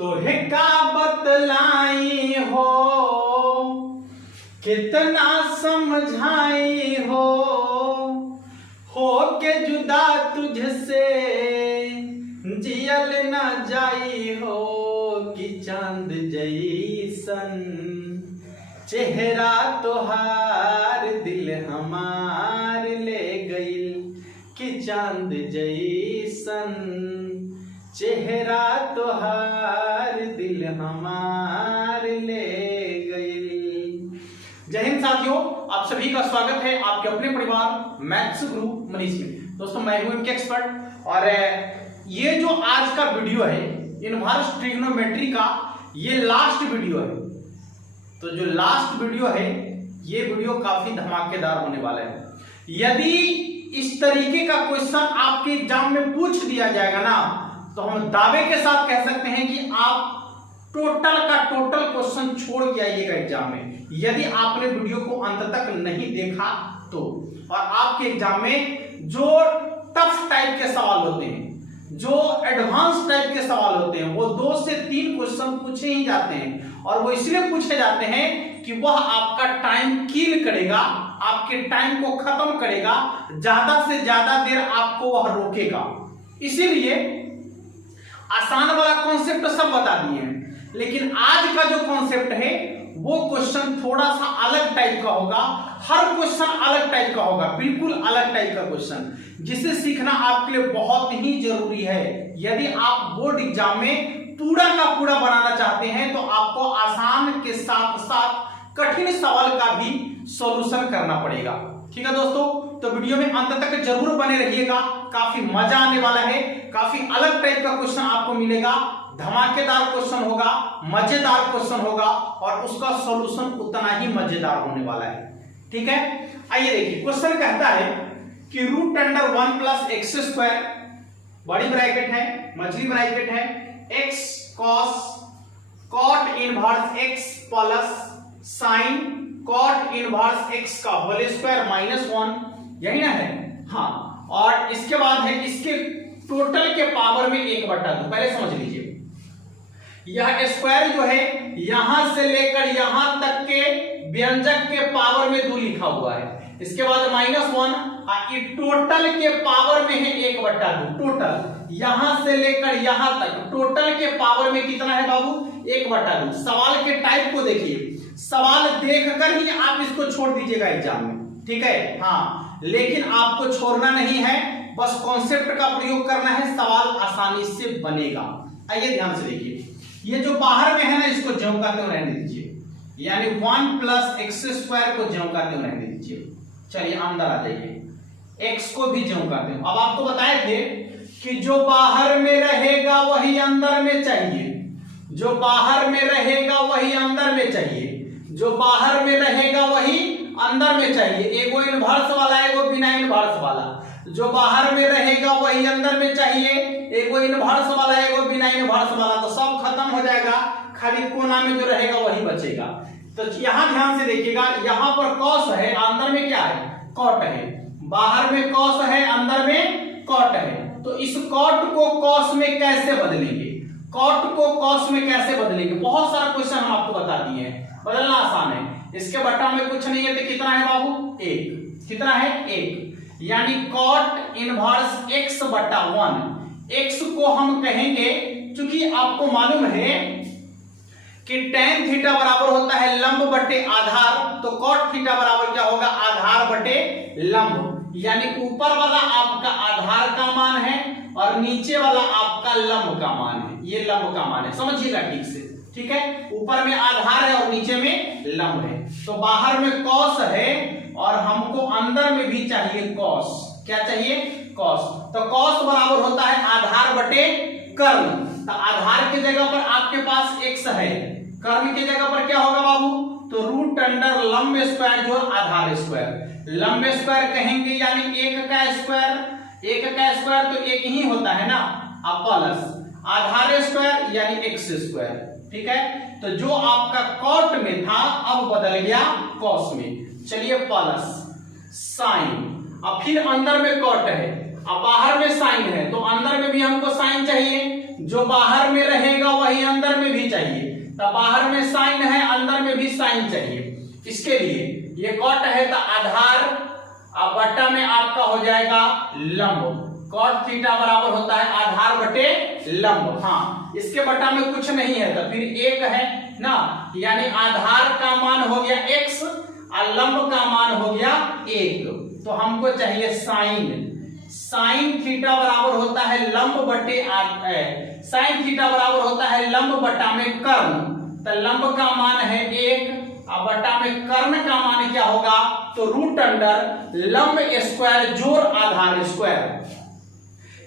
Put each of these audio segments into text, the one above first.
तोहे का बतलाई हो, कितना समझाई हो के जुदा तुझसे जियल न जाई हो, कि चांद जैसन चेहरा तोहार दिल हमार ले गइल, कि चांद जैसन चेहरा तोहार दिल हमार ले गइल। जय हिंद साथियों, आप सभी का स्वागत है आपके अपने परिवार मैथ्स गुरु मनीष में। दोस्तों मैं हूं इनके एक्सपर्ट और ये जो आज का वीडियो है इनवर्स ट्रिग्नोमेट्री का ये लास्ट वीडियो है। तो जो लास्ट वीडियो है ये वीडियो काफी धमाकेदार होने वाला है। यदि इस तरीके का क्वेश्चन आपके एग्जाम में पूछ दिया जाएगा ना तो हम दावे के साथ कह सकते हैं कि आप टोटल का टोटल क्वेश्चन छोड़ के आइएगा एग्जाम में, यदि आपने वीडियो को अंत तक नहीं देखा तो। और आपके एग्जाम में जो टफ टाइप के सवाल होते हैं, जो एडवांस टाइप के सवाल होते हैं, वो 2 से 3 क्वेश्चन पूछे ही जाते हैं। और वो इसलिए पूछे जाते हैं कि वह आपका टाइम किल करेगा, आपके टाइम को खत्म करेगा, ज्यादा से ज्यादा देर आपको वह रोकेगा। इसीलिए आसान वाला कॉन्सेप्ट सब बता दिए हैं, लेकिन आज का जो कॉन्सेप्ट है वो क्वेश्चन थोड़ा सा अलग टाइप का होगा। हर क्वेश्चन अलग टाइप का होगा, बिल्कुल अलग टाइप का क्वेश्चन, जिसे सीखना आपके लिए बहुत ही जरूरी है। यदि आप बोर्ड एग्जाम में पूरा का पूरा बनाना चाहते हैं तो आपको आसान के साथ साथ कठिन सवाल का भी सॉल्यूशन करना पड़ेगा। ठीक है दोस्तों, तो वीडियो में अंत तक जरूर बने रहिएगा, काफी मजा आने वाला है। काफी अलग टाइप का क्वेश्चन आपको मिलेगा, धमाकेदार क्वेश्चन होगा, मजेदार क्वेश्चन होगा और उसका सॉल्यूशन उतना ही मजेदार होने वाला है। ठीक है, आइए देखिए क्वेश्चन कहता है कि √1 + x², बड़ी ब्रैकेट है, मछली ब्रैकेट है, x cot inverse x plus sin cot inverse x का होल स्क्वायर -1, यही ना है। हाँ, और इसके बाद है इसके टोटल के पावर में 1/2। पहले समझ लीजिए, यह स्क्वायर जो है यहां से लेकर यहां तक के व्यंजक के पावर में 2 लिखा हुआ है। इसके बाद -1, ये टोटल के पावर में है 1/2। टोटल यहां से लेकर यहां तक टोटल के पावर में कितना है बाबू? 1/2। सवाल के टाइप को देखिए, सवाल देखकर ही आप इसको छोड़ दीजिएगा एग्जाम में। ठीक है, हाँ, लेकिन आपको छोड़ना नहीं है, बस कॉन्सेप्ट का प्रयोग करना है, सवाल आसानी से बनेगा। आइए ध्यान से देखिए, ये जो बाहर में है ना इसको झमकाते हुए रहने दीजिए, यानी 1 + x² को झमकाते हुए रहने दीजिए। चलिए अंदर आ जाइए, x को भी झमकाते हुए। अब आपको बताए थे कि जो बाहर में रहेगा वही अंदर में चाहिए, जो बाहर में रहेगा वही अंदर में चाहिए, जो बाहर में रहेगा वही अंदर में चाहिए। एगो इनवर्स वाला, एगो बिना इनवर्स वाला। जो बाहर में रहेगा वही अंदर में चाहिए, एगो इनवर्स वाला, एगो बिना इनवर्स वाला। तो सब खत्म हो जाएगा, खाली कोना में जो रहेगा वही बचेगा। तो यहां ध्यान से देखिएगा, यहां पर कॉस है, अंदर में क्या है? कॉट है। बाहर में कॉस है, अंदर में कॉट है। तो इस कॉट को कॉस में कैसे बदलेंगे? कॉट को कॉस में कैसे बदलेंगे? बहुत सारा क्वेश्चन हम आपको बता दिए हैं, बदलना आसान है। इसके बटा में कुछ नहीं है तो कितना है बाबू? 1। कितना है? 1। यानी कॉट इनवर्स x/1। x को हम कहेंगे, क्योंकि आपको मालूम है कि tan थीटा बराबर होता है लंब बटे आधार, तो cot थीटा बराबर क्या होगा? आधार बटे लंब। यानी ऊपर वाला आपका आधार का मान है और नीचे वाला आपका लंब का मान है। ये लंब का मान है, समझिएगा ठीक से। ठीक है, ऊपर में आधार है और नीचे में लंब है। तो बाहर में कॉस है और हमको अंदर में भी चाहिए कॉस। क्या चाहिए? कॉस। तो कॉस बराबर होता है आधार बटे कर्ण। तो आधार की जगह पर आपके पास x है, कर्ण की जगह पर क्या होगा बाबू? तो √अंडर लंब स्क्वायर जो आधार स्क्वायर। लंब स्क्वायर कहेंगे यानी 1 का स्क्वायर, 1 का स्क्वायर तो 1 ही होता है ना, अब प्लस आधार स्क्वायर यानी x²। ठीक है, तो जो आपका कॉट में था अब बदल गया कॉस में। चलिए प्लस साइन, अब फिर अंदर में कॉट है, अब बाहर में साइन है, तो अंदर में भी हमको साइन चाहिए। जो बाहर में रहेगा वही अंदर में भी चाहिए, तो बाहर में साइन है, अंदर में भी साइन चाहिए। इसके लिए ये कॉट है तो आधार बट्टा में आपका हो जाएगा लंब। कॉट थीटा बराबर होता है आधार बटे लंब। हाँ, इसके बट्टा में कुछ नहीं है तो फिर एक है ना, यानी आधार का मान हो गया x और लंब का मान हो गया 1। तो हमको चाहिए साइन थीटा बराबर होता है लंब बटे साइन थीटा बराबर होता है लंब बट्टा में कर्ण। तो लंब का मान है 1 और बट्टा में कर्ण का मान क्या होगा, तो रूट अंडर लंब स्क्वायर जोड़ आधार स्क्वायर।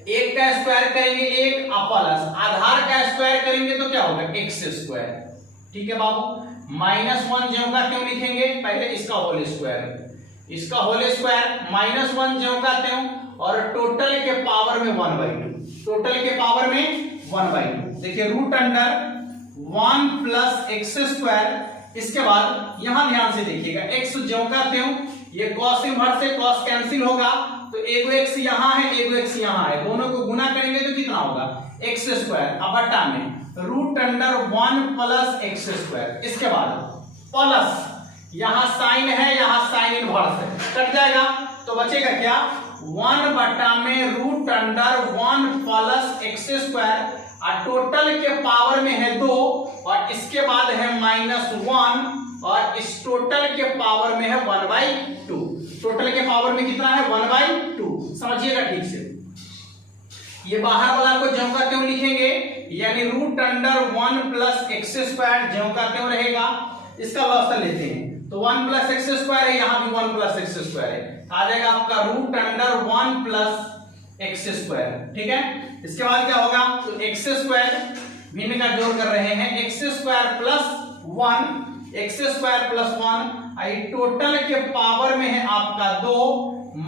1 का स्क्वायर करेंगे 1 प्लस आधार का स्क्वायर करेंगे तो क्या होगा x स्क्वायर। ठीक है बाबू, -1 ज्यों का त्यों लिखेंगे, पहले इसका होल स्क्वायर, इसका होल स्क्वायर -1 ज्यों का त्यों, और टोटल के पावर में 1/2, टोटल के पावर में 1/2। देखिए root under 1 plus X square. इसके बाद यहां ध्यान से देखिएगा x ज्यों का त्यों, ये cos इनवर्स से cos कैंसिल होगा, तो एगो x यहां है एगो x यहां है, दोनों को गुना करेंगे तो कितना होगा x स्क्वायर अब बट्टा में root under 1 plus X square. इसके बाद प्लस यहां साइन है यहां साइन इनवर्स है, कट जाएगा तो बचेगा क्या 1 बट्टा में root under 1 plus X square, और टोटल के पावर में है 2 और इसके बाद है -1 और इस टोटल के पावर में है 1/2। टोटल के पावर में कितना है 1/2, समझिएगा ठीक से। ये बाहर वाला को ज्यों का त्यों लिखेंगे, यानी root under 1 plus X square ज्यों का त्यों रहेगा। इसका लॉस लेते हैं तो 1 प्लस एक्स स्क्वायर है, यहां भी 1 प्लस एक्स स्क्वायर है, आ जाएगा आपका root under 1 plus X square. ठीक है, इसके बाद क्या होगा, तो एक्स स्क्वायर भिन्न का जोड़ कर रहे हैं, x square plus 1, x square plus 1, total के पावर में है आपका 2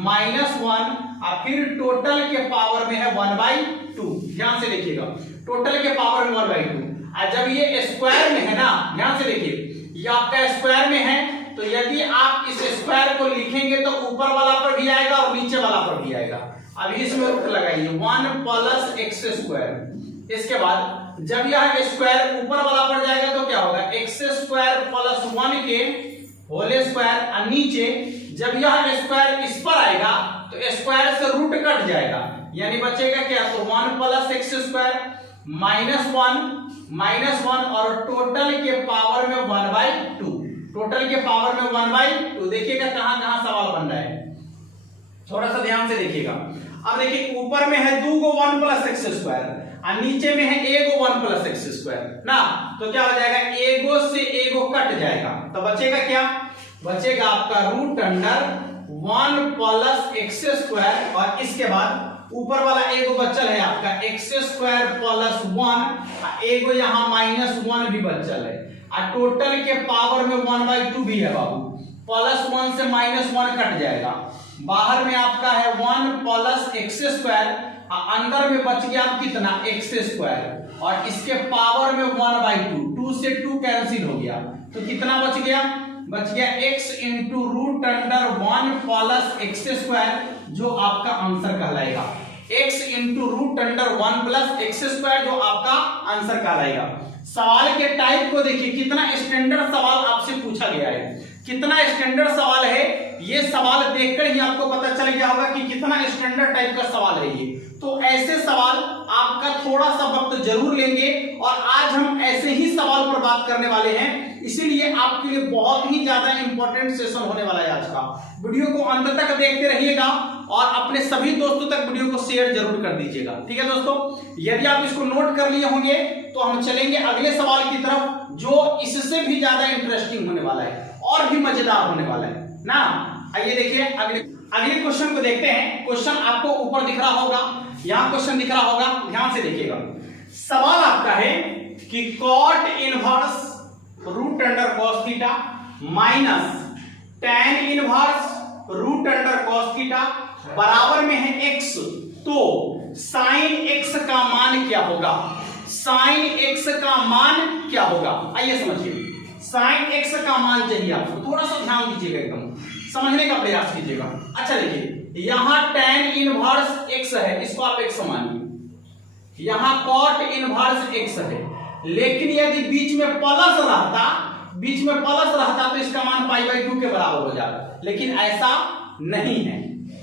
-1 और फिर टोटल के पावर में है 1/2। ध्यान से देखिएगा टोटल के पावर में 1/2, और जब ये स्क्वायर में है ना, ध्यान से देखिए ये आपका स्क्वायर में है, तो यदि आप इस स्क्वायर को लिखेंगे तो ऊपर वाला पर भी आएगा और नीचे वाला पर भी आएगा। अब इसमें रूट लगाइए 1 प्लस एक्स स्क्वायर। इसके बाद जब यह स्क्वायर ऊपर वाला पर जाएगा तो क्या होगा एक्स स्क्वायर प्लस 1 के होल स्क्वायर, और नीचे जब यह स्क्वायर इस पर आएगा तो स्क्वायर से रूट कट जाएगा, यानी बचेगा क्या, तो 1 प्लस एक्स स्क्वायर -1 और टोटल के पावर में 1/2। टोटल के पावर में 1/2। देखिएगा कहां कहां सवाल बन रहा है, थोड़ा सा ध्यान से देखिएगा। अब देखिए ऊपर में है 2 को 1 प्लस एक्स स्क्वायर और नीचे में है एगो 1 प्लस एक्स स्क्वायर ना, तो क्या हो जाएगा एगो से एगो कट जाएगा, तो बचेगा क्या, बचेगा आपका root under 1 plus X square, और इसके बाद ऊपर वाला एगो बचल है आपका एक्स स्क्वायर प्लस 1, एगो यहाँ -1 भी बचल है, और टोटल के पावर में 1/2 भी है बाबू, +1 से -1 कट जाएगा, बाहर में आपका है 1 प्लस एक्स स्क्वायर, अंदर में बच गया कितना एक्स स्क्वायर, और इसके पावर में 1/2, 2 से 2 कैंसिल हो गया, तो कितना बच गया, बच गया x into root under 1 plus X square, जो आपका आंसर कहलाएगा। x into root under 1 plus X square जो आपका आंसर कहलाएगा। सवाल के टाइप को देखिए, कितना स्टैंडर्ड सवाल आपसे पूछा गया है, कितना स्टैंडर्ड सवाल है, ये सवाल देखकर ही आपको पता चल गया होगा कि कितना स्टैंडर्ड टाइप का सवाल है ये। तो ऐसे सवाल आपका थोड़ा सा वक्त जरूर लेंगे, और आज हम ऐसे ही सवाल पर बात करने वाले हैं, इसीलिए आपके लिए बहुत ही ज्यादा इंपॉर्टेंट सेशन होने वाला है आज का। वीडियो को अंत तक देखते रहिएगा और अपने सभी दोस्तों तक वीडियो को शेयर जरूर कर दीजिएगा, ठीक है दोस्तों। यदि आप इसको नोट कर लिए होंगे तो हम चलेंगे अगले सवाल की तरफ, जो इससे भी ज्यादा इंटरेस्टिंग होने वाला है और भी मजेदार होने वाला है ना। आइए देखिए अगले क्वेश्चन को देखते हैं। क्वेश्चन आपको ऊपर दिख रहा होगा, यहां क्वेश्चन दिख रहा होगा, ध्यान से देखिएगा। सवाल आपका है कि cot inverse root under cos theta minus tan inverse root under cos theta बराबर में है x, तो साइन x का मान क्या होगा, साइन x का मान क्या होगा। आइए समझिए, साइन x का मान चाहिए आपको, थोड़ा सा ध्यान दीजिएगा, एकदम समझने का प्रयास कीजिएगा। अच्छा देखिए, यहां tan इनवर्स x है, इसको आप x मानिए, यहां कॉट इनवर्स x है, लेकिन यदि बीच में प्लस रहता तो इसका मान π/2 के बराबर हो जाता, लेकिन ऐसा नहीं है।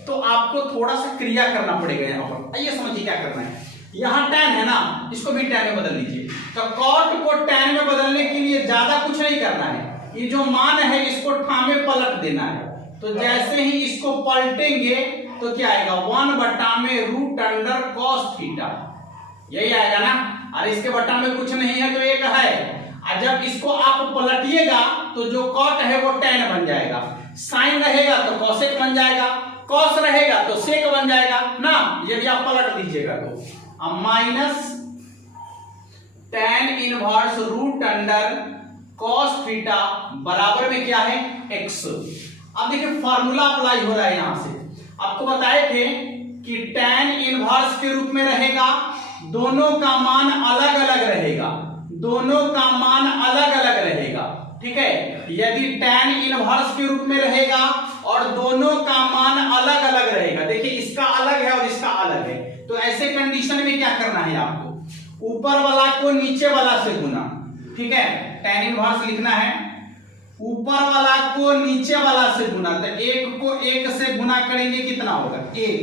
तो आपको थोड़ा सा क्रिया करना पड़ेगा यहाँ पर। आइए समझिए क्या करना है। यहाँ tan है ना, इसको भी tan में बदल लीजिए। तो कॉट को tan में बदलने के लिए ज्यादा कुछ नहीं करना है, ये जो मान है इसको ठामे पलट देना है। तो जैसे ही इसको पलटेंगे तो क्या आएगा, 1/√अंडर cos थीटा, यही आएगा ना। और इसके बटा में कुछ नहीं है तो एक है, और जब इसको आप पलटिएगा तो जो कॉट है वो tan बन जाएगा, साइन रहेगा तो कॉसेक बन जाएगा, कॉस रहेगा तो सेक बन जाएगा ना, यदि आप पलट दीजिएगा तो। अब minus tan inverse √under cos theta बराबर में क्या है, x। अब देखिए फार्मूला अप्लाई हो रहा है यहां से। आपको बताए थे कि tan इनवर्स के रूप में रहेगा, दोनों का मान अलग अलग रहेगा, ठीक है। यदि tan इनवर्स के रूप में रहेगा और दोनों का मान अलग अलग रहेगा, देखिए इसका अलग है और इसका अलग है, तो ऐसे कंडीशन में क्या करना है आपको, ऊपर वाला को नीचे वाला से गुना, ठीक है। tan इनवर्स लिखना है, ऊपर वाला को नीचे वाला से गुना, तो एक को एक से गुना करेंगे कितना होगा, 1।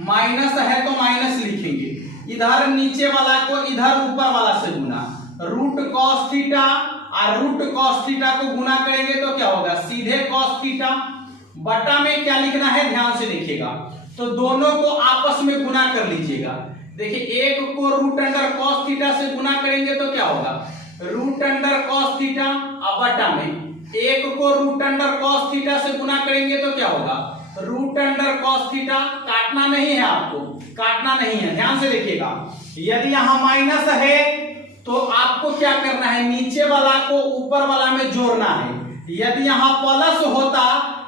माइनस है तो माइनस लिखेंगे, इधर नीचे वाला को इधर ऊपर वाला से गुना, √cos थीटा और √cos थीटा को गुना करेंगे तो क्या होगा, सीधे cos थीटा। बटा में क्या लिखना है, ध्यान से देखिएगा, तो दोनों को आपस में गुना कर लीजिएगा। देखिए एक को √अंडर cos थीटा से गुना करेंगे तो क्या होगा, √अंडर cos थीटा, अब बटा में एक को √अंडर cos थीटा से गुना करेंगे तो क्या होगा, √अंडर cos थीटा। काटना नहीं है, आपको काटना नहीं है, ध्यान से देखिएगा। यदि यहां माइनस है तो आपको क्या करना है, नीचे वाला को ऊपर वाला में जोड़ना है। यदि यहां प्लस होता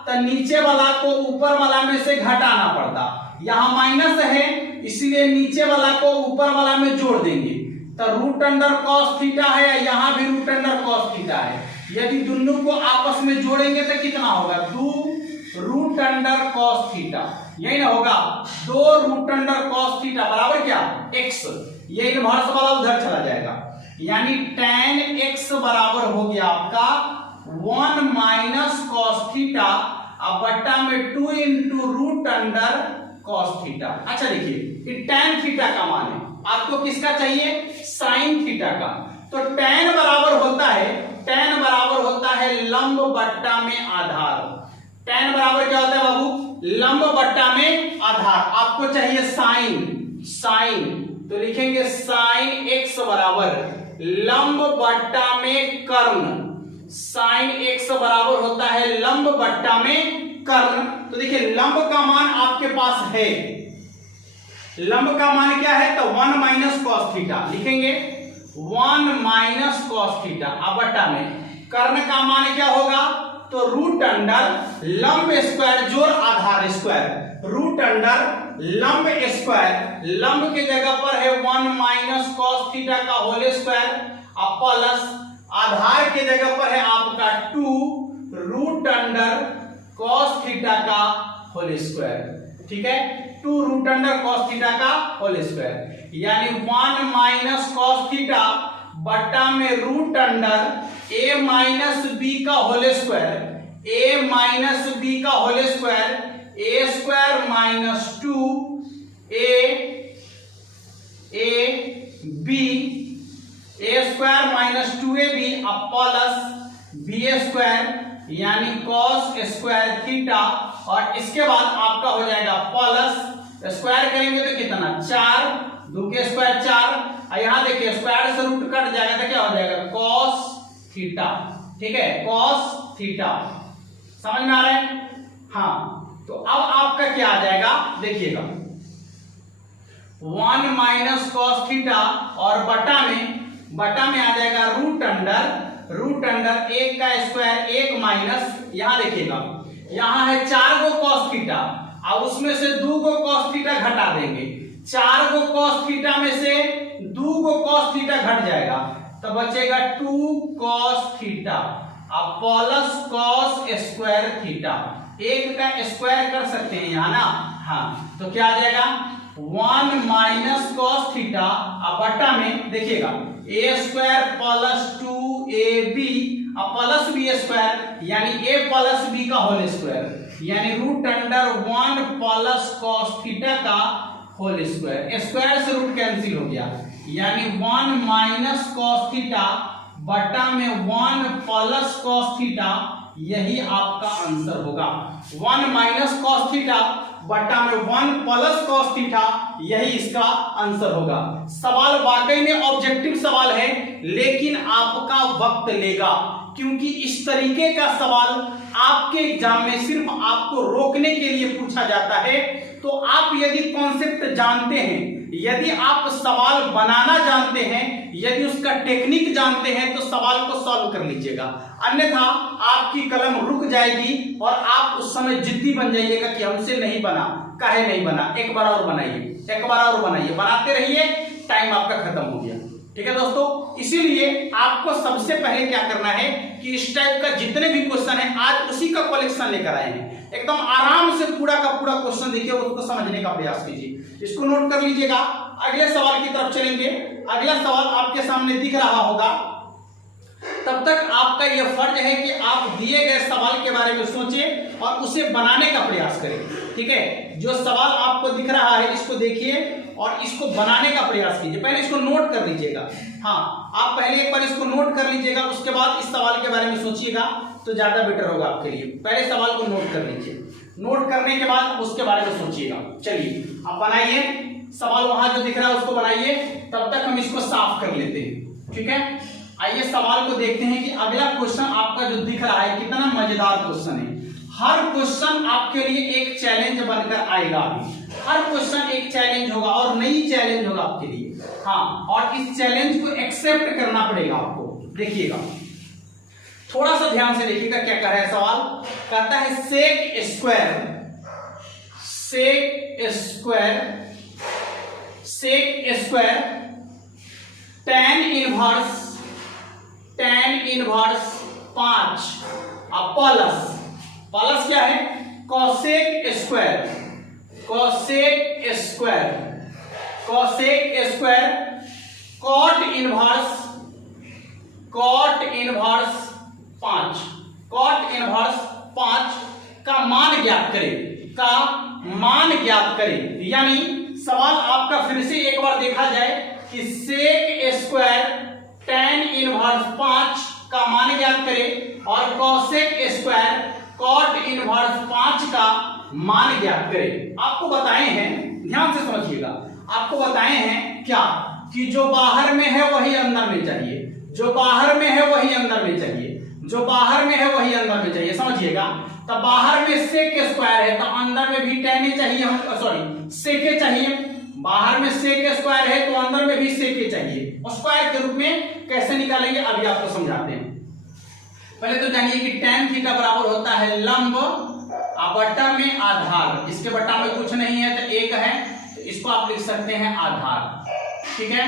तो नीचे वाला को ऊपर वाला में से घटाना पड़ता, यहां माइनस है इसलिए नीचे वाला को ऊपर वाला में जोड़ देंगे, तो √अंडर cos थीटा है, यहां भी √अंडर cos थीटा है। यदि दोनों को आपस में जोड़ेंगे तो कितना होगा, 2√अंडर cos थीटा, यही ना होगा, 2√अंडर cos थीटा बराबर क्या, x। ये इनवर्स वाला उधर चला जाएगा, यानी tan x बराबर हो गया आपका 1 - cos थीटा, अब बट्टा में 2 × √अंडर cos थीटा। अच्छा देखिए ये tan थीटा का मान है, आपको किसका चाहिए, sin थीटा का। तो tan बराबर होता है लंब बट्टा में आधार। tan बराबर क्या होता है बाबू, लंब बट्टा में आधार। आपको चाहिए साइन, तो लिखेंगे sin x बराबर लंब बट्टा में कर्ण। sin x बराबर होता है लंब बट्टा में कर्ण। तो देखिए लंब का मान आपके पास है, लंब का मान क्या है, तो 1 - cos थीटा लिखेंगे, 1 - cos थीटा, अब बट्टा में कर्ण का मान क्या होगा, तो √अंडर लंब स्क्वायर जोड़ आधार स्क्वायर, √अंडर लंब स्क्वायर, लंब के जगह पर है 1 - cos थीटा का होल स्क्वायर, अब प्लस आधार के जगह पर है आपका 2 √अंडर cos थीटा का होल स्क्वायर, ठीक है, 2 √अंडर cos थीटा का होल स्क्वायर, यानी 1 - cos थीटा बट्टा में √अंडर a - b का होल स्क्वायर, a - b का होल स्क्वायर, a² - 2ab अब प्लस b², यानी cos² थीटा, और इसके बाद आपका हो जाएगा प्लस स्क्वायर करेंगे तो कितना, 4, 2 के स्क्वायर 4, और यहां देखिए स्क्वायर से रूट कट जाएगा तो क्या हो जाएगा, cos थीटा, ठीक है, cos थीटा। समझ में आ रहा है, हाँ। तो अब आपका क्या आ जाएगा, देखिएगा 1 - cos थीटा, और बटा में आ जाएगा √अंडर 1 का स्क्वायर 1 माइनस, यहां देखिएगा यहां है 4 को cos थीटा, अब उसमें से 2 को cos थीटा घटा देंगे, 4 को cos थीटा में से 2 को cos थीटा घट जाएगा तो बचेगा 2 cos थीटा, अब प्लस cos² थीटा, 1 का स्क्वायर कर सकते हैं यहां ना, हाँ। तो क्या आ जाएगा 1 - थीटा बटा में देखिएगा A square plus 2ab plus B square यानी a प्लस बी का होल स्क्वायर यानी root under 1 plus cos theta का होल स्क्वायर। स्क्वायर से रूट कैंसिल हो गया यानी 1 माइनस कॉस थीटा बटा में 1 प्लस कॉस थीटा, यही आपका आंसर होगा। 1 माइनस कॉस थीटा बटा में 1 प्लस कॉस थीटा, यही इसका आंसर होगा। सवाल वाकई में ऑब्जेक्टिव सवाल है लेकिन आपका वक्त लेगा, क्योंकि इस तरीके का सवाल आपके एग्जाम में सिर्फ आपको रोकने के लिए पूछा जाता है। तो आप यदि कॉन्सेप्ट जानते हैं, यदि आप सवाल बनाना जानते हैं, यदि उसका टेक्निक जानते हैं तो सवाल को सॉल्व कर लीजिएगा, अन्यथा आपकी कलम रुक जाएगी और आप उस समय जिद्दी बन जाइएगा कि हमसे नहीं बना। काहे नहीं बना, एक बार और बनाइए, एक बार और बनाइए, बनाते रहिए, टाइम आपका खत्म हो गया। ठीक है दोस्तों, इसीलिए आपको सबसे पहले क्या करना है कि इस टाइप का जितने भी क्वेश्चन है आज उसी का कलेक्शन लेकर आए हैं। एकदम आराम से पूरा का पूरा क्वेश्चन देखिए और उसको समझने का प्रयास कीजिए। इसको नोट कर लीजिएगा। अगले सवाल की तरफ चलेंगे। अगला सवाल आपके सामने दिख रहा होगा। तब तक आपका यह फर्ज है कि आप दिए गए सवाल के बारे में सोचें और उसे बनाने का प्रयास करें। ठीक है, जो सवाल आपको दिख रहा है इसको देखिए और इसको बनाने का प्रयास कीजिए। पहले इसको नोट कर लीजिएगा। हाँ, आप पहले एक बार इसको नोट कर लीजिएगा, उसके बाद इस सवाल के बारे में सोचिएगा तो ज्यादा बेटर होगा आपके लिए। पहले सवाल को नोट कर लीजिए, नोट करने के बाद उसके बारे में सोचिएगा। चलिए आप बनाइए सवाल, वहां जो दिख रहा है उसको बनाइए, तब तक हम इसको साफ कर लेते हैं। ठीक है, आइए सवाल को देखते हैं कि अगला क्वेश्चन आपका जो दिख रहा है कितना मजेदार क्वेश्चन है। हर क्वेश्चन आपके लिए एक चैलेंज बनकर आएगा। अभी हर क्वेश्चन एक चैलेंज होगा और नई चैलेंज होगा आपके लिए। हाँ, और इस चैलेंज को एक्सेप्ट करना पड़ेगा आपको। देखिएगा, थोड़ा सा ध्यान से देखिएगा क्या कह रहा है सवाल। कहता है sec square tan inverse 5 plus क्या है कोसेक स्क्वायर कॉट इनवर्स 5 का मान ज्ञात करें। यानी सवाल आपका फिर से एक बार देखा जाए कि सेक स्क्वायर tan इनवर्स 5 का मान ज्ञात करें और कोसेक स्क्वायर कॉट इनवर्स 5 का मान ज्ञात करें। आपको बताए हैं, ध्यान से समझिएगा, आपको बताए हैं क्या कि जो बाहर में है वही अंदर में चाहिए, जो बाहर में है वही अंदर में चाहिए, जो बाहर में है वही अंदर में चाहिए। समझिएगा, तो बाहर में सेक स्क्वायर है तो अंदर में भी tan चाहिए, सेके चाहिए। बाहर में सेक स्क्वायर है तो अंदर में भी सेके चाहिए। और स्क्वायर के रूप में कैसे निकालेंगे अभी आपको समझाते हैं। पहले तो जानिए कि tan थीटा बराबर होता है लंब बटा में आधार। इसके बटा में कुछ नहीं है तो एक है, तो इसको आप लिख सकते हैं आधार। ठीक है,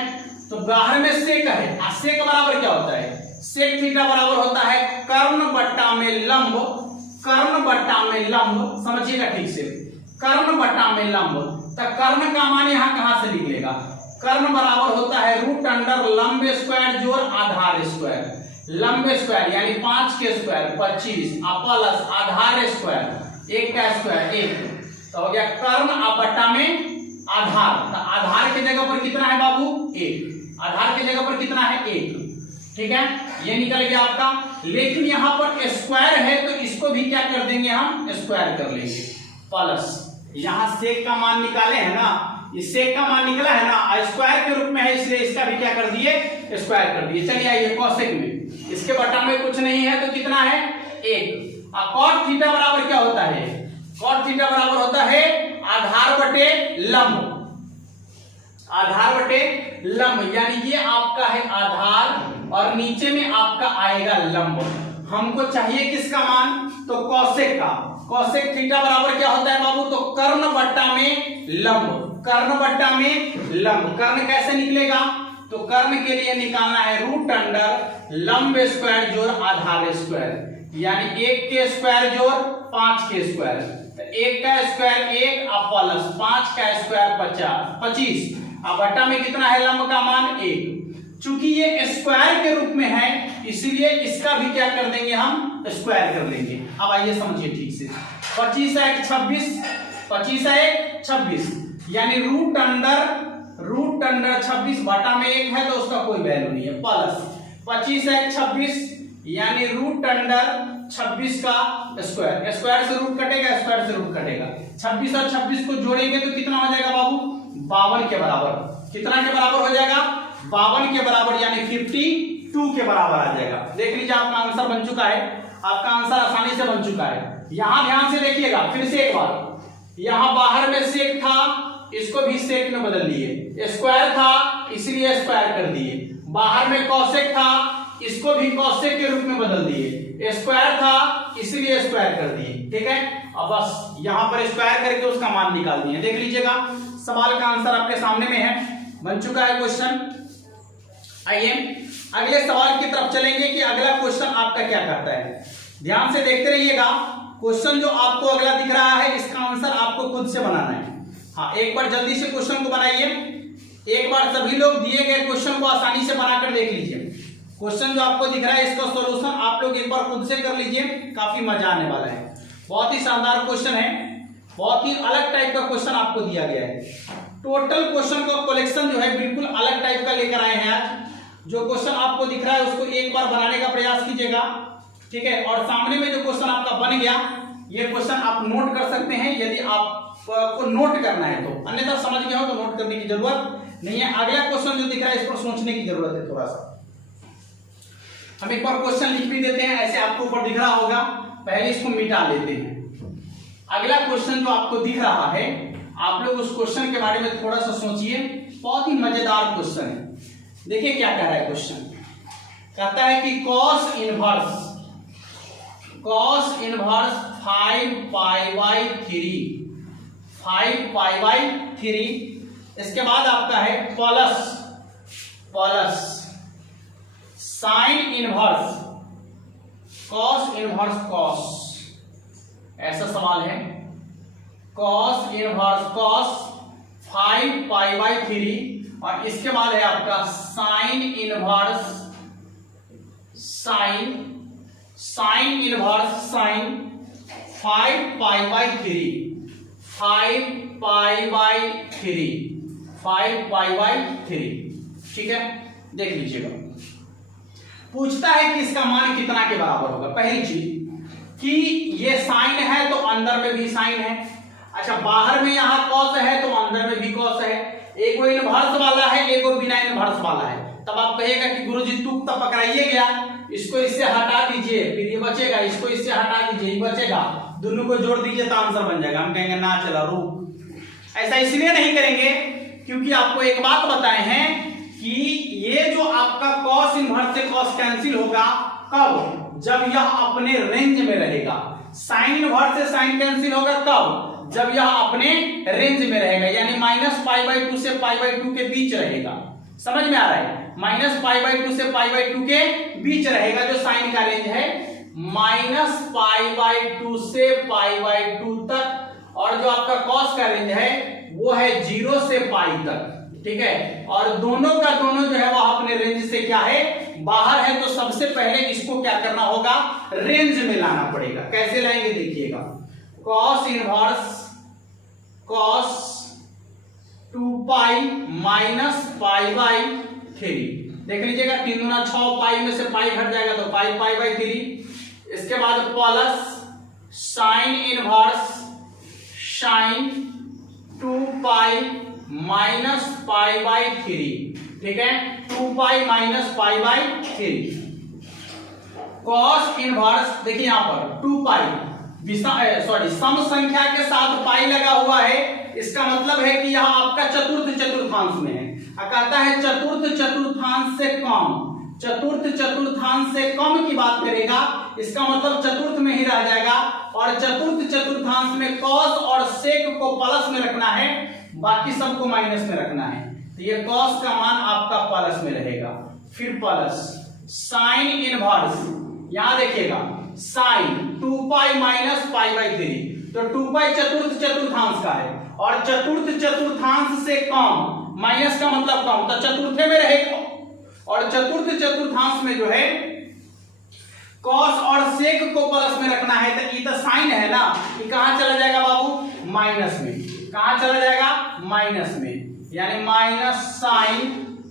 तो बाहर में सेक है, सेक बराबर क्या होता है, सेक थीटा बराबर होता है कर्ण बटा में लंब। समझिएगा ठीक से, कर्ण बटा में लंब। तो कर्ण का मान यहां कहां से निकलेगा, कर्ण बराबर होता है रूट अंडर लंब स्क्वायर जोड़ आधार स्क्वायर। लंब स्क्वायर यानी 5 के स्क्वायर 25 प्लस आधार स्क्वायर 1 का स्क्वायर 1, तो हो गया कर्ण बटा में आधार। तो आधार की जगह पर कितना है बाबू 1, आधार की जगह पर कितना है 1। ठीक है, ये निकल गया आपका। लेकिन यहां पर स्क्वायर है तो इसको भी क्या कर देंगे, हम स्क्वायर कर लेंगे प्लस। यहां सेक का मान निकाले है ना, इस सेक का मान निकला है ना, स्क्वायर के रूप में है इसलिए इसका भी क्या कर दिए, स्क्वायर कर दिए। चलिए आइए कॉसेक में, इसके बटा में कुछ नहीं है तो कितना है 1। कॉट थीटा बराबर क्या होता है, कॉट थीटा बराबर होता है आधार बटे लंब। आधार बटे लंब यानी ये आपका है आधार और नीचे में आपका आएगा लंब। हमको चाहिए किसका मान, तो कॉसेक का। कॉसेक थीटा बराबर क्या होता है बाबू, तो कर्ण बट्टा में लंब। कर्ण बट्टा में लंब, कर्ण कैसे निकलेगा, तो कर्ण के लिए निकालना है रूट अंडर लंब स्क्वायर जोड़ आधार स्क्वायर। यानी 1 के स्क्वायर जोड़ 5 के स्क्वायर, 1 का स्क्वायर 1 प्लस 5 का स्क्वायर 25 अब बटा में कितना है लंब का मान 1। चूंकि ये स्क्वायर के रूप में है इसीलिए इसका भी क्या कर देंगे हम स्क्वायर कर लेंगे। अब आइए समझिए ठीक से, 25 है 26, 25 है 26 यानी रूट अंडर 26 बटा में 1 है तो उसका कोई वैल्यू नहीं है, प्लस 25 है 26 यानी रूट अंडर 26 का स्क्वायर, स्क्वायर से रूट कटेगा, स्क्वायर से रूट कटेगा, 26 और 26 को जोड़ेंगे तो कितना हो जाएगा बाबू 52 के बराबर। कितना के बराबर हो जाएगा 52 के बराबर यानी 52 के बराबर आ जाएगा। देख लीजिए आपका आंसर बन चुका है, आपका आंसर आसानी से बन चुका है। यहां ध्यान से देखिएगा फिर से एक बार, यहां बाहर में सेक था इसको भी सेक में बदल लिए, स्क्वायर था इसलिए स्क्वायर कर दिए, बाहर में कॉसेक था इसको भी कॉसेक के रूप में बदल दिए, स्क्वायर था इसलिए स्क्वायर कर दिए। ठीक है, अब बस यहां पर स्क्वायर करके उसका मान निकाल दिए। देख लीजिएगा सवाल का आंसर आपके सामने में है, बन चुका है क्वेश्चन। आइए अगले सवाल की तरफ चलेंगे कि अगला क्वेश्चन आपका क्या कहता है। ध्यान से देखते रहिएगा, क्वेश्चन जो आपको अगला दिख रहा है इसका आंसर आपको खुद से बनाना है। हाँ, एक बार जल्दी से क्वेश्चन को बनाइए, एक बार सभी लोग दिए गए क्वेश्चन को आसानी से बनाकर देख लीजिए। क्वेश्चन जो आपको दिख रहा है इसका सॉल्यूशन आप लोग एक बार खुद से कर लीजिए, काफी मजा आने वाला है। बहुत ही शानदार क्वेश्चन है, बहुत ही अलग टाइप का क्वेश्चन आपको दिया गया है। टोटल क्वेश्चन का कलेक्शन जो है बिल्कुल अलग टाइप का लेकर आए हैं आज। जो क्वेश्चन आपको दिख रहा है उसको एक बार बनाने का प्रयास कीजिएगा, ठीक है। और सामने में जो क्वेश्चन आपका बन गया ये क्वेश्चन आप नोट कर सकते हैं यदि आपको नोट करना है तो, अन्यथा समझ गए हो तो नोट करने की जरूरत नहीं है। अगला क्वेश्चन जो दिख रहा है इस पर सोचने की जरूरत है थोड़ा सा। हम एक बार क्वेश्चन लिख भी देते हैं, ऐसे आपको ऊपर दिख रहा होगा, पहले इसको मिटा लेते हैं। अगला क्वेश्चन जो आपको दिख रहा है आप लोग उस क्वेश्चन के बारे में थोड़ा सा सोचिए, बहुत ही मजेदार क्वेश्चन है। देखिए क्या कह रहा है क्वेश्चन, कहता है कि cos इनवर्स 5 पाई बाई 3, इसके बाद आपका है प्लस साइन इनवर्स cos, ऐसा सवाल है। cos इनवर्स 5 पाई बाई 3 और इसके बाद है आपका साइन इनवर्स 5 पाई बाई 3, ठीक है। देख लीजिएगा, पूछता है कि इसका मान कितना के बराबर होगा। पहली चीज कि ये साइन है तो अंदर में भी साइन है, अच्छा बाहर में यहां कॉस है तो अंदर में भी कॉस है, एक वो इनवर्स वाला है एक वो बिना इनवर्स वाला है। तब आप कहेगा कि गुरुजी तुक तो पकड़ाइए गया, इसको इससे हटा दीजिए फिर ये बचेगा, इसको इससे हटा दीजिए ये बचेगा, दोनों को जोड़ दीजिए तो आंसर बन जाएगा। हम कहेंगे ना चला रुक, ऐसा इसलिए नहीं करेंगे क्योंकि आपको एक बात बताए हैं कि ये जो आपका कॉस इनवर्स से कॉस कैंसिल होगा कब, जब यह अपने रेंज में रहेगा। साइन इनवर्स से साइन कैंसिल होगा कब, जब यह अपने रेंज में रहेगा, यानी -π/2 से π/2 के बीच रहेगा। समझ में आ रहा है, -π/2 से π/2 के बीच रहेगा जो साइन का रेंज है, -π/2 से π/2 तक। और जो आपका कॉस का रेंज है वो है 0 से π तक, ठीक है। और दोनों का दोनों जो है वह अपने रेंज से क्या है, बाहर है। तो सबसे पहले इसको क्या करना होगा, रेंज में लाना पड़ेगा। कैसे लाएंगे देखिएगा, cos इनवर्स cos 2π माइनस π/3, देख लीजिएगा 3 दूना 6, पाई में से पाई घट जाएगा तो π/3। इसके बाद plus sine inverse sine 2π minus π/3, ठीक है, 2π माइनस π/3। cos इनवर्स देखिए यहां पर 2π सम संख्या के साथ पाई लगा हुआ है, इसका मतलब है कि यह आपका चतुर्थ चतुर्थांश में है। कहता है चतुर्थ चतुर्थांश से कम की बात करेगा, इसका मतलब चतुर्थ में ही रह जाएगा। और चतुर्थ चतुर्थांश में कॉस और सेक को प्लस में रखना है, बाकी सबको माइनस में रखना है। तो ये कॉस का मान आपका प्लस में रहेगा। फिर प्लस साइन इनवर्स, यहां देखिएगा साइन 2π माइनस π/3, तो 2π चतुर्थ चतुर्थांश का है और चतुर्थ चतुर्थांश से कम माइनस का मतलब कम, तो चतुर्थे में रहेगा, और चतुर्थांश में जो है कॉस और सेक को प्लस में रखना है, तो ये तो साइन है ना, ये कहां चला जाएगा बाबू, माइनस में। कहां चला जाएगा, माइनस में, यानी minus sine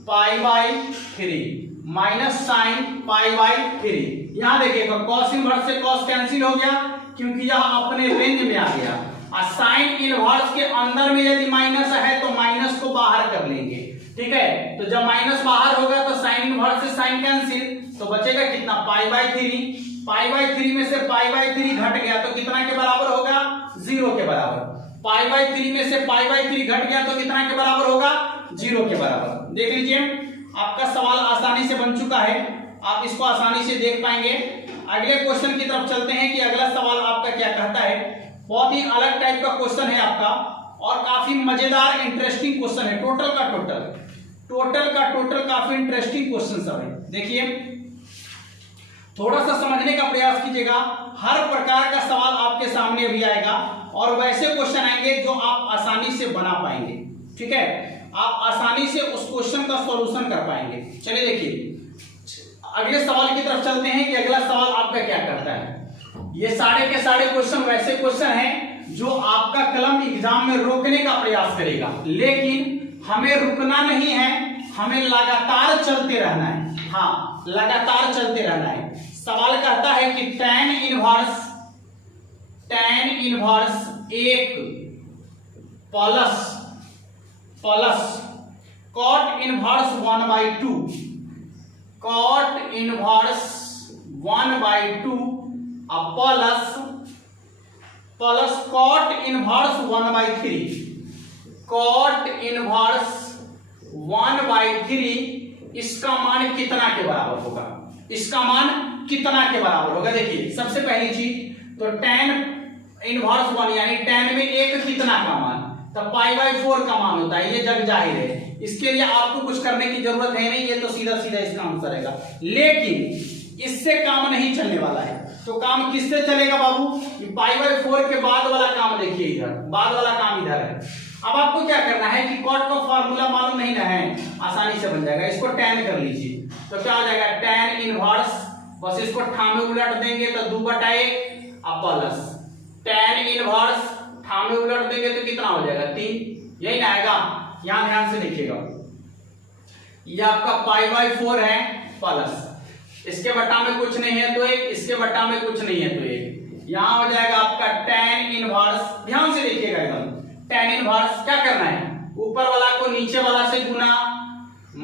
pi by 3, minus sine pi by 3। यहां देखिएगा कॉस इनवर्स से कॉस कैंसिल हो गया क्योंकि यह अपने रेंज में आ गया, और साइन इनवर्स के अंदर में यदि माइनस है तो माइनस को बाहर कर लेंगे, ठीक है। तो जब माइनस बाहर होगा तो साइन इनवर्स से साइन कैंसिल, तो बचेगा कितना, पाई बाई 3। पाई बाई 3 में से पाई बाई 3 घट गया तो कितना के बराबर होगा, 0 के बराबर। पाई बाई 3 में से पाई बाई 3 घट गया तो कितना के बराबर होगा, 0 के बराबर। देख लीजिए आपका सवाल आसानी से बन चुका है, आप इसको आसानी से देख पाएंगे। अगले क्वेश्चन की तरफ चलते हैं कि अगला सवाल आपका क्या कहता है। बहुत ही अलग टाइप का क्वेश्चन है आपका, और काफी मजेदार इंटरेस्टिंग क्वेश्चन है। टोटल का टोटल काफी इंटरेस्टिंग क्वेश्चन सब है। देखिए थोड़ा सा समझने का प्रयास कीजिएगा, हर प्रकार का सवाल आपके सामने अभी आएगा, और वैसे क्वेश्चन आएंगे जो आप आसानी से बना पाएंगे, ठीक है, आप आसानी से उस क्वेश्चन का सॉल्यूशन कर पाएंगे। चलिए देखिए अगले सवाल की तरफ चलते हैं कि अगला सवाल आपका क्या करता है। ये सारे के सारे क्वेश्चन वैसे क्वेश्चन हैं जो आपका कलम एग्जाम में रोकने का प्रयास करेगा, लेकिन हमें रुकना नहीं है, हमें लगातार चलते रहना है। हाँ, लगातार चलते रहना है। सवाल कहता है कि tan inverse 1 plus cot inverse 1/2, cot inverse 1/2 plus cot inverse 1/3, cot inverse 1/3, इसका मान कितना के बराबर होगा, इसका मान कितना के बराबर होगा। देखिए सबसे पहली चीज तो tan इनवर्स 1 यानी tan में 1 कितना का मान, तो π/4 का मान होता है, ये जग जाहिर है, इसके लिए आपको कुछ करने की जरूरत है नहीं, ये तो सीधा सीधा इसका आंसर रहेगा। लेकिन इससे काम नहीं चलने वाला है, तो काम किससे चलेगा बाबू, π/4 के बाद वाला काम देखिए, इधर बाद वाला काम इधर है। अब आपको क्या करना है कि कॉट का फॉर्मूला मालूम नहीं ना है, आसानी से बन जाएगा, इसको tan कर लीजिए तो क्या हो जाएगा, tan इनवर्स, बस इसको ठामे उलट देंगे तो 2/1 प्लस tan इनवर्स ठामे उलट देंगे तो कितना हो जाएगा, 3, यही ना आएगा। यहां ध्यान से देखिएगा, ये आपका π/4 है प्लस इसके बटा में कुछ नहीं है तो 1, इसके बटा में कुछ नहीं है तो 1, यहां हो जाएगा आपका tan इनवर्स। ध्यान से देखिएगा एकदम, tan इनवर्स क्या करना है, ऊपर वाला को नीचे वाला से गुना,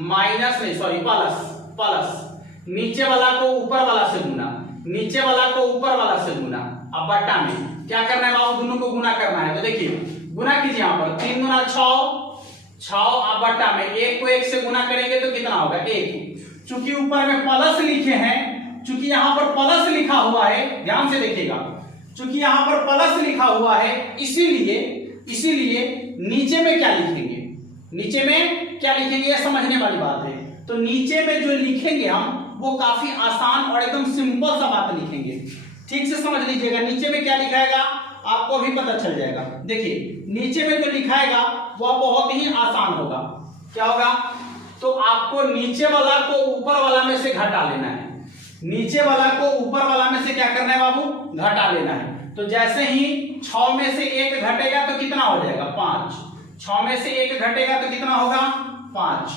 माइनस नहीं सॉरी प्लस नीचे वाला को ऊपर वाला से गुना, नीचे वाला को ऊपर वाला से गुना, अब बट्टा में क्या करना है बाबू, दोनों को गुना करना है। तो देखिए गुना कीजिए, यहां पर 3 गुना 6, अब बट्टा में 1 को 1 से गुना करेंगे तो कितना होगा, 1। चूंकि ऊपर में प्लस लिखे हैं, चूंकि यहां पर प्लस लिखा हुआ है, ध्यान से देखिएगा, चूंकि यहां पर प्लस लिखा हुआ है इसीलिए नीचे में क्या लिखेंगे, नीचे में क्या लिखेंगे, यह समझने वाली बात है। तो नीचे में जो लिखेंगे हम वो काफी आसान और एकदम सिंपल सा बात लिखेंगे, ठीक से समझ लीजिएगा। नीचे में क्या लिखाएगा आपको भी पता चल जाएगा। देखिए नीचे में जो लिखाएगा वह बहुत ही आसान होगा, क्या होगा, तो आपको नीचे वाला को ऊपर वाला में से घटा लेना है, नीचे वाला को ऊपर वाला में से क्या करना है बाबू, घटा लेना है। तो जैसे ही 6 में से 1 घटेगा तो कितना हो जाएगा, 5, 6 में से 1 घटेगा तो कितना होगा, 5,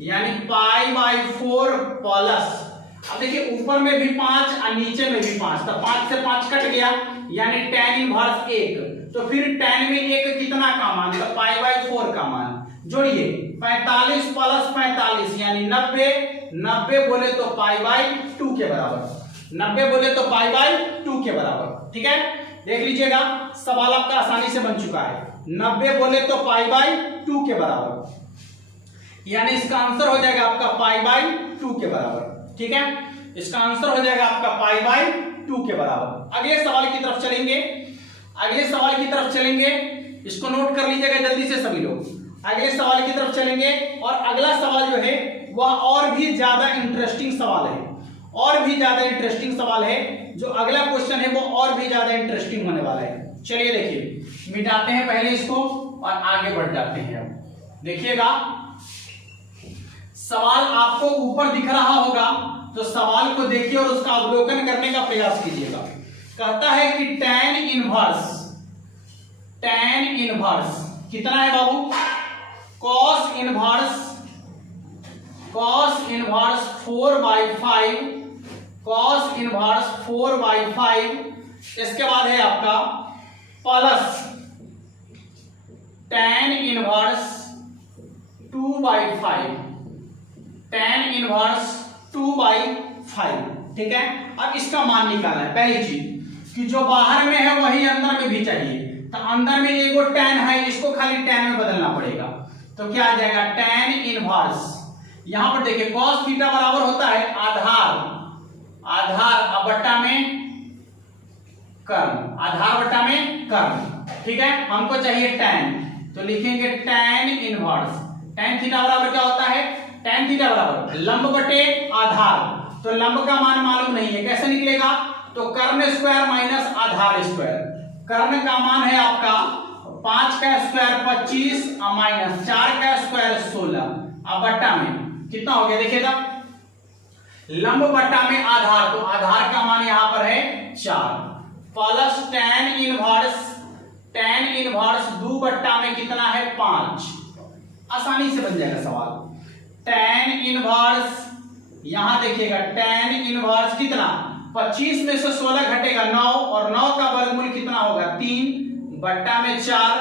यानी π/4 प्लस, अब देखिए ऊपर में भी 5 और नीचे में भी 5, तो 5 से 5 कट गया, यानी tan इनवर्स 1, तो फिर tan में 1 कितना का मान, तो π/4 का मान जोड़िए, 45 प्लस 45 यानी 90 बोले तो π/2 के बराबर, 90 बोले तो π/2 के बराबर, ठीक है। देख लीजिएगा सवाल आपका आसानी से बन चुका है, 90 बोले तो π/2 के बराबर, यानी इसका आंसर हो जाएगा आपका π/2 के बराबर, ठीक है, इसका आंसर हो जाएगा आपका π/2 के बराबर। अगले सवाल की तरफ चलेंगे, इसको नोट कर लीजिएगा जल्दी से सभी लोग। अगले सवाल की तरफ चलेंगे, और अगला सवाल जो है वह और भी ज्यादा इंटरेस्टिंग सवाल है, जो अगला क्वेश्चन है वो और भी ज्यादा इंटरेस्टिंग होने वाला है। चलिए देखिए मिटाते हैं पहले इसको और आगे बढ़ जाते हैं। अब देखिएगा सवाल आपको ऊपर दिख रहा होगा तो सवाल को देखिए और उसका अवलोकन करने का प्रयास कीजिएगा। कहता है कि tan इनवर्स कितना है बाबू, cos इनवर्स 4/5, cos इनवर्स 4/5, इसके बाद है आपका plus tan inverse 2/5, tan inverse 2/5। ठीक है, अब इसका मान निकालना है। पहली चीज कि जो बाहर में है वही अंदर में भी चाहिए, तो अंदर में एगो tan है, इसको खाली tan में बदलना पड़ेगा। तो क्या आ जाएगा, tan इनवर्स, यहां पर देखिए cos थीटा बराबर होता है आधार बट्टा में कर्म, आधार बट्टा में कर्म। ठीक है, हमको चाहिए tan, तो लिखेंगे tan इनवर्स। tan थीटा बराबर क्या होता है, tan थीटा बराबर लंब बटे आधार, तो लंब का मान मालूम नहीं है, कैसे निकलेगा, तो कर्ण स्क्वायर माइनस आधार स्क्वायर। कर्ण का मान है आपका 5 का स्क्वायर 25 माइनस 4 का स्क्वायर 16, अब बट्टा में कितना हो गया देखिएगा, लंब बट्टा में आधार, तो आधार का मान यहां पर है 4 प्लस tan इनवर्स 2 बट्टा में कितना है 5। आसानी से बन जाएगा सवाल। tan इनवर्स यहां देखिएगा, tan इनवर्स कितना, 25 में से 16 घटेगा 9 और 9 का वर्गमूल कितना होगा 3 बट्टा में 4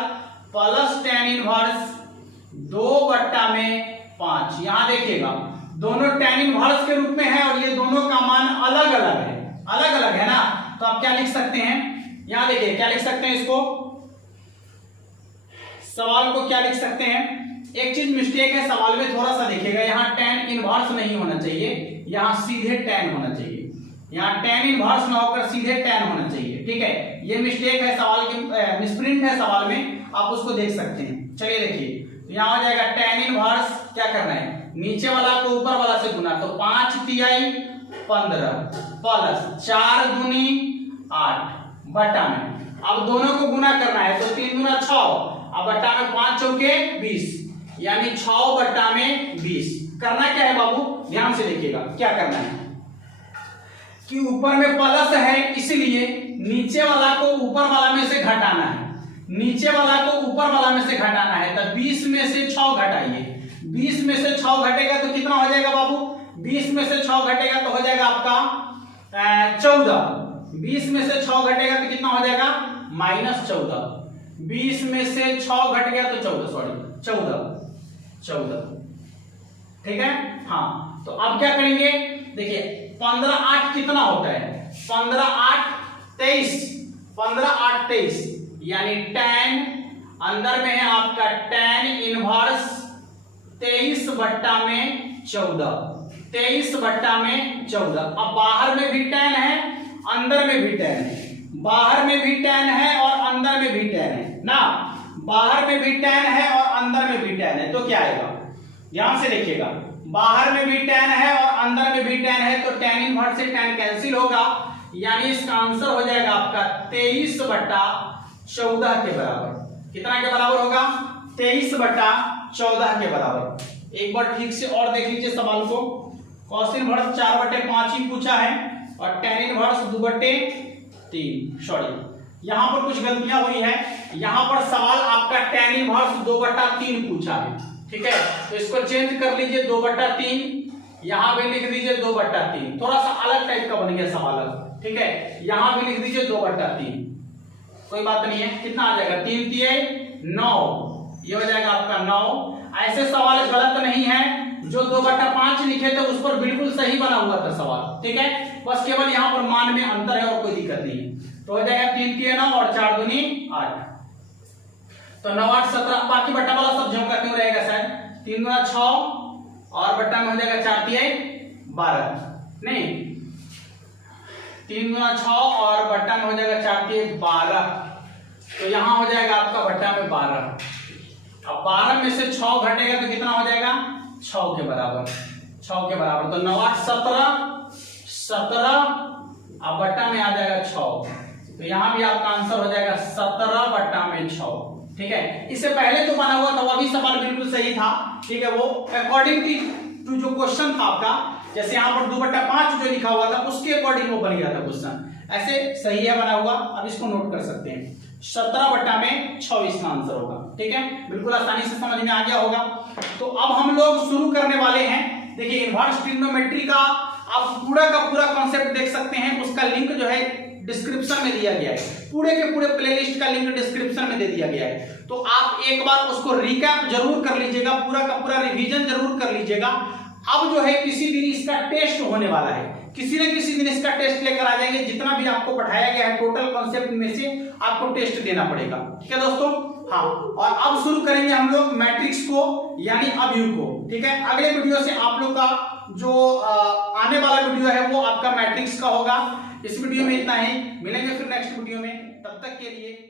प्लस tan इनवर्स 2 बट्टा में 5। यहां देखिएगा दोनों tan इनवर्स के रूप में है और ये दोनों का मान अलग अलग है ना, तो आप क्या लिख सकते हैं, यहां देखिए क्या लिख सकते हैं, इसको सवाल को क्या लिख सकते हैं। एक चीज मिस्टेक है सवाल में, थोड़ा सा देखिएगा, यहाँ tan इनवर्स नहीं होना चाहिए, यहाँ सीधे tan होना चाहिए, यहाँ tan इनवर्स ना होकर सीधे tan होना चाहिए। ठीक है, ये मिस्टेक है सवाल की, मिसप्रिंट है सवाल में, आप उसको देख सकते हैं। चलिए देखिए, यहाँ हो जाएगा tan इनवर्स, क्या करना है, नीचे वाला को ऊपर वाला से गुना, तो 5 तिहाई 15 प्लस 4 दूनी 8 बटा में, अब दोनों को गुना करना है, तो 3 दूना 6, अब बटा में 5 चौके 20, यानी 6 बटा में 20। करना क्या है बाबू, ध्यान से देखिएगा क्या करना है कि ऊपर में प्लस है इसलिए नीचे वाला को ऊपर वाला में से घटाना है, नीचे वाला को ऊपर वाला में से घटाना है, तो 20 में से 6 घटाइए, 20 में से 6 घटेगा तो कितना हो जाएगा बाबू, 20 में से 6 घटेगा तो हो जाएगा आपका 14, 20 में से 6 घटेगा तो कितना हो जाएगा -14, 20 में से 6 घट गया तो 14। ठीक है, हाँ, तो अब क्या करेंगे, देखिए 15 8 कितना होता है, 15 8 23, यानी tan अंदर में है आपका tan इनवर्स 23 बट्टा में 14। अब बाहर में भी tan है, अंदर में भी tan है, बाहर में भी tan है और अंदर में भी tan है ना, बाहर में भी tan है और अंदर में भी tan है, तो क्या आएगा, ध्यान से देखिएगा, बाहर में भी tan है और अंदर में भी tan है, तो tan इनवर्स से tan कैंसिल होगा, यानी इसका आंसर हो जाएगा आपका 23 बट्टा 14 के बराबर। कितना के बराबर होगा, 23 बट्टा 14 के बराबर। एक बार ठीक से और देख लीजिए सवाल को, cos इनवर्स 4/5 ही पूछा है और tan इनवर्स 2/3, सॉरी यहां पर कुछ गलतियां हुई है, यहां पर सवाल आपका tan इनवर्स 2/3 पूछा है। ठीक है, तो इसको चेंज कर लीजिए, 2/3, यहां भी लिख दीजिए 2/3, थोड़ा सा अलग टाइप का बन गया सवाल। ठीक है, यहां भी लिख दीजिए 2/3, कोई बात नहीं है। कितना आ जाएगा, 3 तिहाई 9, ये हो जाएगा आपका 9। ऐसे सवाल गलत नहीं है, जो 2/5 लिखे थे उस पर बिल्कुल सही बना हुआ था सवाल। ठीक है, बस केवल यहाँ पर मान में अंतर है और कोई दिक्कत नहीं है। तो हो जाएगा 3 तिहाई 9 और 4 दूनी 8, तो 9 8 17, बाकी बट्टा वाला सब झोंका क्यों रहेगा शायद, 3 दूना 6 और बट्टा में हो जाएगा 4 तिहाई 12, नहीं 3 दूना 6 और बट्टा में हो जाएगा 4 तिहाई 12, तो यहां हो जाएगा आपका बट्टा में 12। अब 12 में से 6 घटेगा तो कितना हो जाएगा, 6 के बराबर, 6 के बराबर, तो 9 8 17, अब बट्टा में आ जाएगा 6, तो यहां भी आपका आंसर हो जाएगा 17 बट्टा में 6। ठीक है, इससे पहले तो बना हुआ था वो भी सवाल बिल्कुल सही था। ठीक है, वो अकॉर्डिंग टू टू जो क्वेश्चन था आपका, जैसे यहाँ पर 2/5 जो लिखा हुआ था उसके अकॉर्डिंग वो बन गया था क्वेश्चन, ऐसे सही है बना हुआ। अब इसको नोट कर सकते हैं, 17/26 इसका आंसर होगा। ठीक है, बिल्कुल आसानी से समझ में आ गया होगा। तो अब हम लोग शुरू करने वाले हैं। देखिए इनवर्स ट्रिग्नोमेट्री का आप पूरा का पूरा कॉन्सेप्ट देख सकते हैं, उसका लिंक जो है डिस्क्रिप्शन में दिया गया है, पूरे के पूरे प्लेलिस्ट का लिंक डिस्क्रिप्शन में दे दिया गया है। तो आप एक बार उसको रिकैप जरूर कर लीजिएगा, पूरा का पूरा रिवीजन जरूर कर लीजिएगा। अब जो है किसी दिन इसका टेस्ट होने वाला है, किसी न किसी दिन इसका टेस्ट लेकर आ जाएंगे। जितना भी आपको पढ़ाया गया है टोटल कॉन्सेप्ट में से आपको टेस्ट देना पड़ेगा। ठीक है दोस्तों, हाँ। और अब शुरू करेंगे हम लोग मैट्रिक्स को यानी अवयव को। ठीक है, अगले वीडियो से आप लोग का जो आने वाला वीडियो है वो आपका मैट्रिक्स का होगा। इस वीडियो में इतना ही, मिलेंगे फिर नेक्स्ट वीडियो में, तब तक के लिए